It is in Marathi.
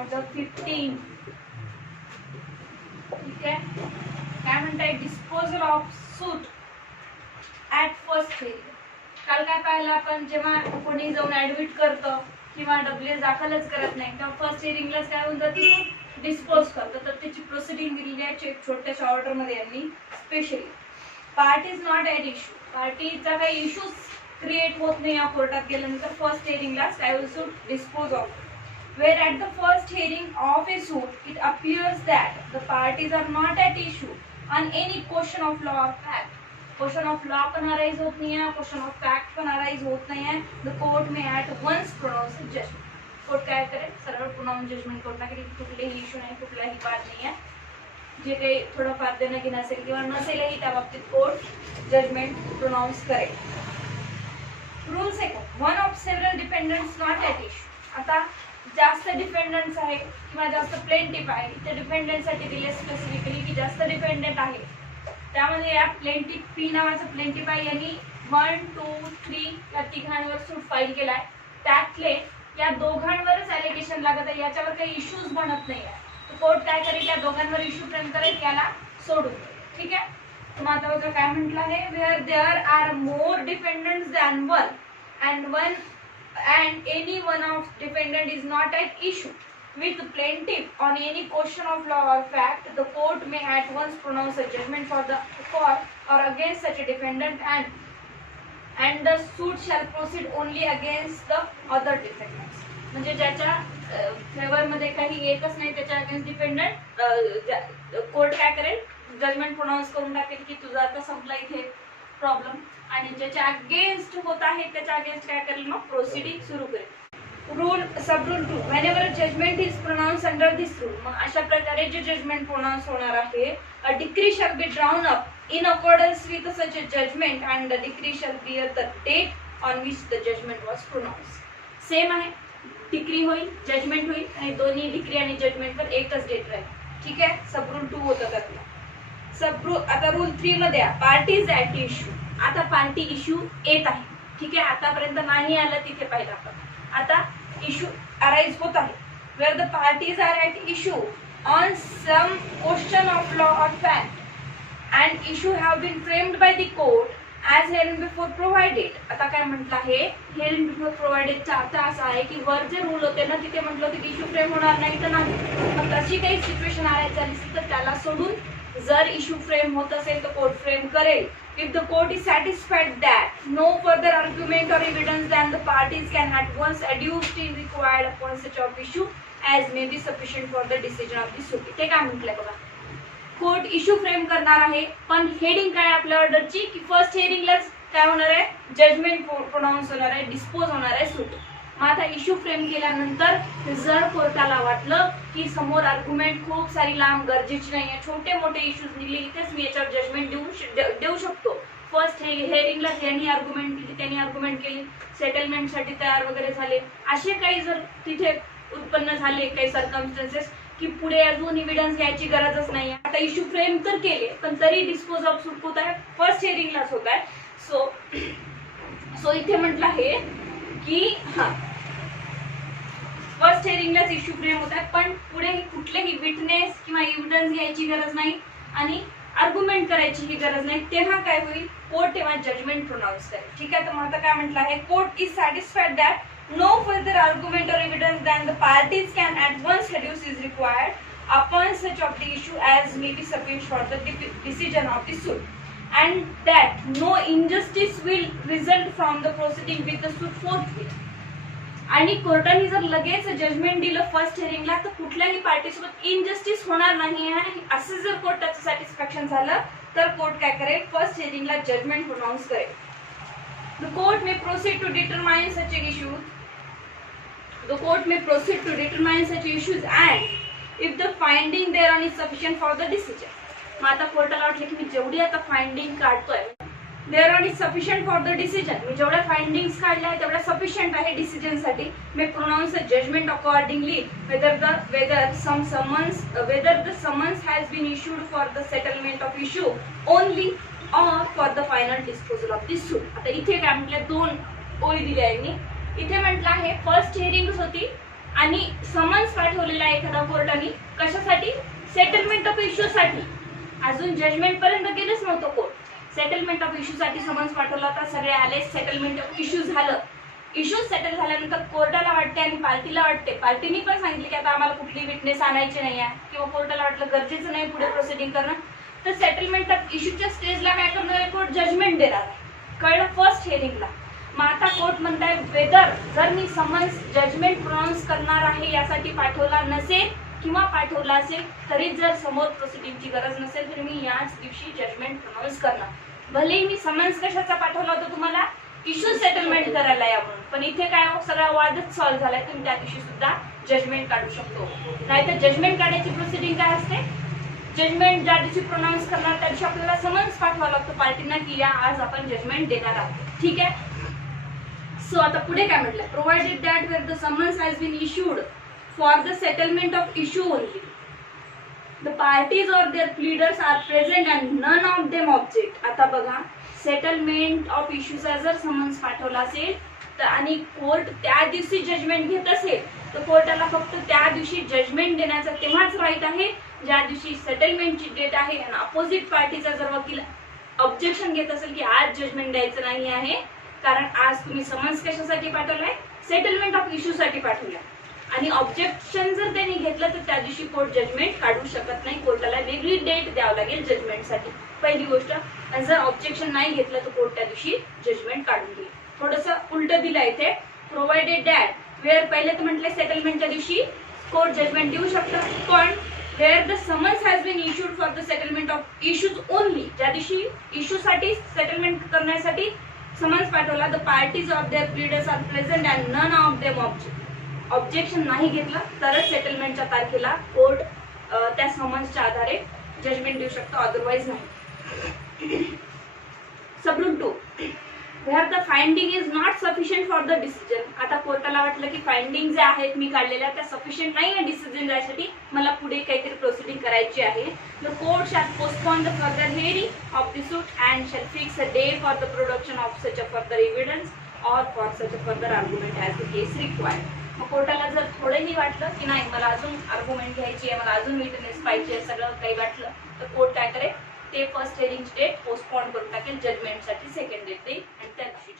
of the 15. ठीक आहे, काय म्हणताय, disposal of suit at first hearing. काल काय पाहिलं आपण, जेव्हा कोणी जाऊन ऍडमिट करतं किंवा डब्ल्यू दाखलच करत नाही तेव्हा फर्स्ट हिअरिंगलाच काय होतं, ती डिस्पोज करतं. तर त्याची प्रोसिडिंग दिलेली आहे छोट्याशा ऑर्डर मध्ये यांनी specially. Part is not at issue, पार्टीचा काही इश्यूज क्रिएट होत नाही या कोर्टात गेल्यानंतर फर्स्ट हिअरिंगलाच काय will suit dispose of. Where at the first hearing of a suit, it appears that the parties are not at issue on any question of law or fact. Question of law पण arise होत नाही आहे, question of fact पण arise होत नाही आहे. The court may at once pronounce a judgment. Court काय करेल, सरळ pronounce judgment कोर्ट टाकेल की कुठलेही इश्यू नाही, कुठलाही वाद नाही आहे. जे काही थोडंफार देणं घेणं असेल किंवा नसेलही त्या बाबतीत कोर्ट जजमेंट प्रोनाउन्स करेल. Rule second, one of several dependants not at issue. आता जास्त डिपेंडंट्स आहे किंवा जास्त प्लेंटिफ आहे, इथे डिपेंडंटसाठी दिले स्पेसिफिकली की जास्त डिपेंडंट आहे. त्यामध्ये या प्लेंटिफ पी नावाचं प्लेंटिफ आहे, यांनी 1, 2, 3 या तिघांवर सूट फाईल केलाय. त्यातले या दोघांवरच ॲलिगेशन लागत आहे, याच्यावर काही इश्यूज बनत नाही आहे. तर कोर्ट काय करेल, या दोघांवर इश्यू फ्रेम करेल, याला सोडून देईल. ठीक आहे, मग आता बघा काय म्हटलं आहे, where there are more dependants than one and any one of defendant is not at issue with plaintiff on any question of law or fact, the court may at once pronounce a judgment for or against such a defendant and the suit shall proceed only against the other defendants. म्हणजे ज्याच्या फेवर मध्ये काही येतच नाही त्याच्या अगेन्स्ट डिफेंडंट कोर्ट काय करेल, जजमेंट प्रोनाउन्स करून टाकेल की तुझा आता संपला इथे प्रॉब्लेम, आणि ज्याच्या अगेन्स्ट होत आहे त्याच्या अगेन्स्ट काय करेल, मग प्रोसिडिंग सुरू करेल. Rule sub rule 2, whenever judgment is pronounce under this rule. मग अशा प्रकारे जे जजमेंट प्रोनाउन्स होणार आहे, a decree shall be drawn up in accordance with such a judgment and the decree shall bear the date on which the judgment was pronounce. Same आहे, डिक्री होईल, जजमेंट होईल, आणि दोन्ही डिक्री आणि जजमेंटवर एकच डेट राहील. ठीक आहे, सब रूल 2 होतं त्यातला. आता रूल 3 मध्ये पार्टीज ऍट इश्यू. आता पार्टी इश्यू येत आहे. ठीक आहे, आतापर्यंत नाही आलं तिथे पाहिलं आपण, आता इश्यू अराइज होत आहे. Where the parties are at issue on some question of law or fact and issue have been framed by the court as here before provided. आता काय म्हटलं आहे, हेअर बिफोर प्रोव्हाइडेडचा अर्थ असा आहे की वर जे रूल होते ना तिथे म्हटलं होतं की इश्यू फ्रेम होणार नाही, तर नाही. मग तशी काही सिच्युएशन अराइज झाली तर त्याला सोडून जर इश्यू फ्रेम होत असेल तर कोर्ट फ्रेम करेल. If the court is satisfied that no further argument or evidence than the parties can at once adduced is required upon such of issue as may be sufficient for the decision of the suit. ते काय म्हटलंय बघा, कोर्ट इश्यू फ्रेम करणार आहे, पण हेडिंग काय आपल्या ऑर्डरची की फर्स्ट हिअरिंगलाच काय होणार आहे, जजमेंट प्रोनाउन्स होणार आहे, डिस्पोज होणार आहे सूट. मग आता इश्यू फ्रेम केल्यानंतर जर कोर्टाला वाटलं की समोर आर्ग्युमेंट खूप सारी लांब गरजेची नाही आहे, छोटे मोठे इश्यूज निघले, इथेच मी याच्यावर जजमेंट देऊ शकतो. फर्स्ट हिअरिंगला यांनी आर्ग्युमेंट केली, त्यांनी आर्ग्युमेंट केली, सेटलमेंटसाठी तयार वगैरे झाले, असे काही जर तिथे उत्पन्न झाले काही सर्कमस्टन्सेस की पुढे अजून एव्हिडन्स घ्यायची गरजच नाही. आता इश्यू फ्रेम तर केले पण तरी डिस्पोज ऑफ सूट होत आहे, फर्स्ट हिअरिंगलाच होत आहे. सो इथे म्हटलं आहे की हा फर्स्ट हिअरिंगलाच इश्यू फ्रेम होत आहे, पण पुढे कुठलेही विटनेस किंवा एव्हिडन्स घ्यायची गरज नाही आणि आर्ग्युमेंट करायची ही गरज नाही. तेव्हा काय होईल, कोर्ट तेव्हा जजमेंट प्रोनाउन्स करेल. ठीक आहे, तर मग आता काय म्हटलं आहे, court is satisfied that no further argument और evidence than the parties can at once reduce is required upon such of the issue as may be sufficient for the decision of the suit and that no injustice will result from the proceeding with the suit forthwith. आणि कोर्टाने जर लगेच जजमेंट दिलं फर्स्ट हिअरिंगला तर कुठल्याही पार्टीसोबत इनजस्टिस होणार नाही आहे, असं जर कोर्टाचं सॅटिस्फॅक्शन झालं तर कोर्ट काय करेल, फर्स्ट हिअरिंगला जजमेंट प्रोनाउन्स करेल. The court may proceed to determine such issues and if the finding there on is sufficient for the decision. मग आता कोर्टाला वाटलं की मी जेवढी आता फाइंडिंग काढतोय there on is sufficient for the decision, मी जेवढ्या फाइंडिंग्स काढल्या आहेत तेवढ्या सफिशियंट आहे डिसिजनसाठी, may pronounce a judgment accordingly whether the summons has been issued for the settlement of issue only or for the final disposal of this suit. आता इथे काय म्हटलं, दोन ओळी दिल्या यांनी. इथे म्हटलं आहे फर्स्ट हिअरिंग होती आणि समन्स पाठवलेला आहे एखादा कोर्टाने कशासाठी, सेटलमेंट ऑफ इश्यू साठी. अजून जजमेंट पर्यंत गेलेच नव्हतं कोर्ट, सेटलमेंट ऑफ इश्यू साठी समन्स पाठवला होता. सगळे आले, सेटलमेंट ऑफ इश्यू झालं. इश्यू सेटल झाल्यानंतर कोर्टाला वाटते आणि पार्टीला वाटते, पार्टीने पण सांगितले की आता आम्हाला कुठली विटनेस आणायची नाही आहे किंवा कोर्टाला वाटलं गरजेचं नाही पुढे प्रोसिडिंग करणं, तर सेटलमेंट ऑफ इश्यूच्या स्टेजला काय करणार आहे, कोर्ट जजमेंट देणार आहे. कळलं, फर्स्ट हिअरिंगला. मग आता कोर्ट म्हणताय वेदर जर मी समन्स जजमेंट प्रोनाऊन्स करणार आहे यासाठी पाठवला नसेल किंवा पाठवला असेल तरी जर समोर प्रोसिडिंगची गरज नसेल तर मी याच दिवशी जजमेंट प्रोनाऊन्स करणार. भले मी समन्स कशाचा पाठवला होता तुम्हाला, इश्यू सेटलमेंट करायला या म्हणून, पण इथे काय सगळा वादच सॉल्व्ह झालाय, तुम्ही त्या दिवशी सुद्धा जजमेंट काढू शकतो. नाहीतर जजमेंट काढायची प्रोसिडिंग काय असते, जजमेंट ज्या दिवशी प्रोनाऊन्स करणार त्या दिवशी आपल्याला समन्स पाठवावं लागतं पार्टींना की या आज आपण जजमेंट देणार आहोत. ठीक आहे. सो आता पुढे काय म्हटलं, provided that where the summons has been issued for the settlement of issue only, the parties or their pleaders are present and none of them object. आता बघा, सेटलमेंट ऑफ इश्यूचा जर समन्स पाठवला असेल तर आणि कोर्ट त्या दिवशी जजमेंट घेत असेल तर कोर्टाला फक्त त्या दिवशी जजमेंट देण्याचा तेव्हाच राईट आहे ज्या दिवशी सेटलमेंटची डेट आहे. आणि अपोजिट पार्टीचा जर वकील ऑब्जेक्शन घेत असेल की आज जजमेंट द्यायचं नाही आहे कारण आज तुम्ही समन्स कशासाठी पाठवलाय, सेटलमेंट ऑफ इश्यू साठी पाठवलाय, आणि ऑब्जेक्शन जर त्यांनी घेतलं तर त्या दिवशी कोर्ट जजमेंट काढू शकत नाही, कोर्टाला वेगळी डेट द्यावं लागेल जजमेंटसाठी. पहिली गोष्ट. आणि जर ऑब्जेक्शन नाही घेतलं तर कोर्ट त्या दिवशी जजमेंट काढून घेईल. थोडंसं उलट दिलं इथे, प्रोव्हाइडेड दॅट वेअर, पहिले तर म्हटले सेटलमेंटच्या दिवशी कोर्ट जजमेंट देऊ शकतं, पण where the summons has been issued for the settlement of issues only, ज्या दिवशी इश्यू साठी सेटलमेंट करण्यासाठी समन्स पाठवला, the parties of their pleaders are present and none of them object, objection नाही घेतलं तरच सेटलमेंटच्या तारखेला कोर्ट त्या समन्सच्या आधारे जजमेंट देऊ शकतो, अदरवाईज नाही. Subrule 2, where the finding is not sufficient for the decision. आता कोर्टाला वाटलं की फाइंडिंग जे आहेत मी काढलेल्या त्या सफिशियंट नाही आहे डिसिजन द्यायसाठी, मला पुढे काहीतरी प्रोसिडिंग करायची आहे. The court shall postpone the further hearing of the suit and shall fix a day for the production of such a further evidence or for such a further argument as the case required. मग कोर्टाला जर थोडंही वाटलं की नाही मला अजून आर्ग्युमेंट घ्यायची आहे, मला अजून विटनेस पाहिजे आहे, सगळं काही वाटलं तर कोर्ट काय करेल, ते फर्स्ट हिअरिंग डेट पोस्टपोन करून टाकेल, जजमेंटसाठी सेकंड डेट देईल आणि त्या दिवशी